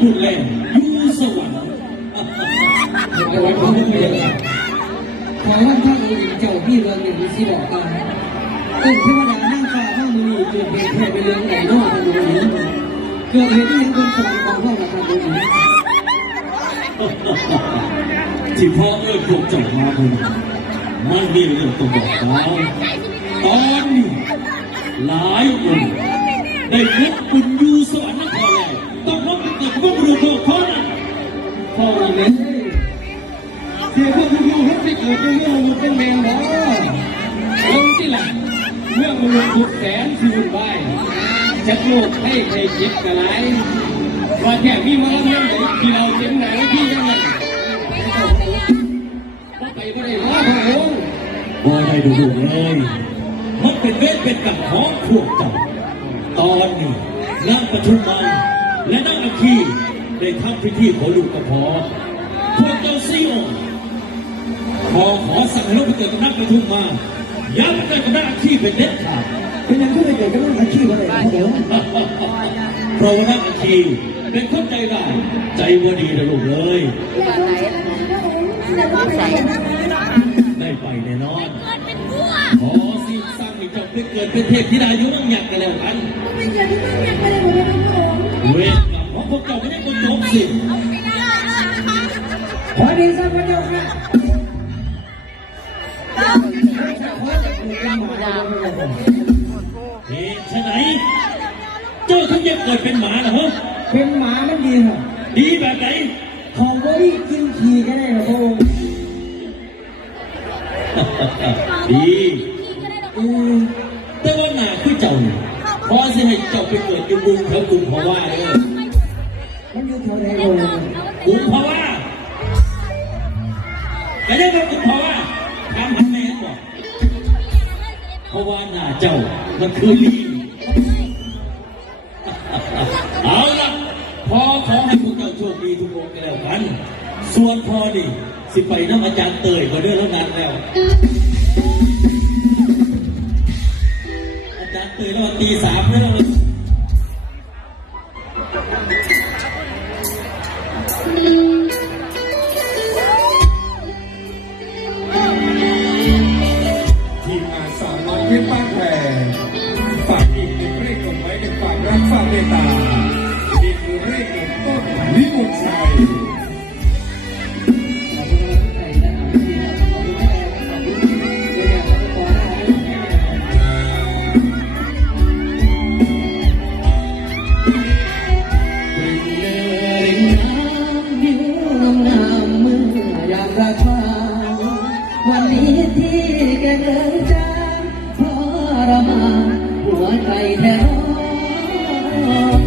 บุญแลอยู่สวรรค์เอาไว้พร้อมกันเลยขอว่าถ้าเองเจ้าพี่เรืองอย่งสิบอกกันเองเทวดานั่งฟ้าห้ามือเกิดเหตุแค่ไปเรื่องไหนนอกทางดูนี้เกิดเหตุที่ยังเป็นสวรรค์ของพ่อมาทางดูนี้ที่พ่อเอิญพวกเจ้ามาบุญมันมีเรื่องต้องบอกเล่าตอนนี้หลายคนได้พบบุญยูสวรรค์นครแล้ว ต้องพบกับกบุรุษพวกเขานั้นพ่อวันนี้เสียพวกผู้ให้ไปเกิดเป็นเรื่องมันเป็นแมงดาลงที่หลังเมื่อมนุษย์ทุกแสนชีวิตไปจะโลกให้ใครคิดกันไรว่าแค่พี่มาเรื่อไหนที่เราเจ็บหนังพี่ยังไงไปก็ได้ว่าพระองค์บ่ได้ดูดูเลยมันเป็นเวทเป็นกรรมของพวกเจ้าตอนนี้นางปทุมมา และนางอาคีได้ทำพิธีขอลูกกระพอพวกเจ้าสี่องค์ขอขอสั่งให้ลูกไปเกิดกับนางปทุมมาอย่าไปเกิดกับนางอาคีเป็นเด็ดขาดเป็นยังก็ไปเกิดกับอาชีพอะไรพระองค์เพราะว่านางอาคีเป็นคนใจร้ายใจบ่ดีนะลูกเลยได้ไปแน่นอนขอสิ่งสร้างให้เจ้าไปเกิดเป็นเทพธิดายุนังหยักกันแล้วกันเว เหตุไฉนเจ้าถึงยังเกิดเป็นหมานะฮะเป็นหมามันดีค่ะดีแบบไหนเขาไว้กินขี่ก็ได้นะพระองค์ดีอืมแต่ว่าหนาคือเจ้านี่พอสิให้เจ้าไปเกิดอยู่บุญแถวกรุงภาวะเลยมันอยู่แถวไหนพระองค์กรุงภาวะแต่ได้เป็นกรุงภาวะถา ราะว่าหน้าเจ้ามันคือลีเอาละพอขอให้พวกเจ้าโชคดีทุกคนกันแล้วกัน ส่วนพอนี่สิไปน้ำอาจารย์เตยมาเรื่องแล้วนัดแล้ว อาจารย์เตยแล้วตีสามแล้วที ที่แกเดินจางทรมานหัวใจแทบร้อน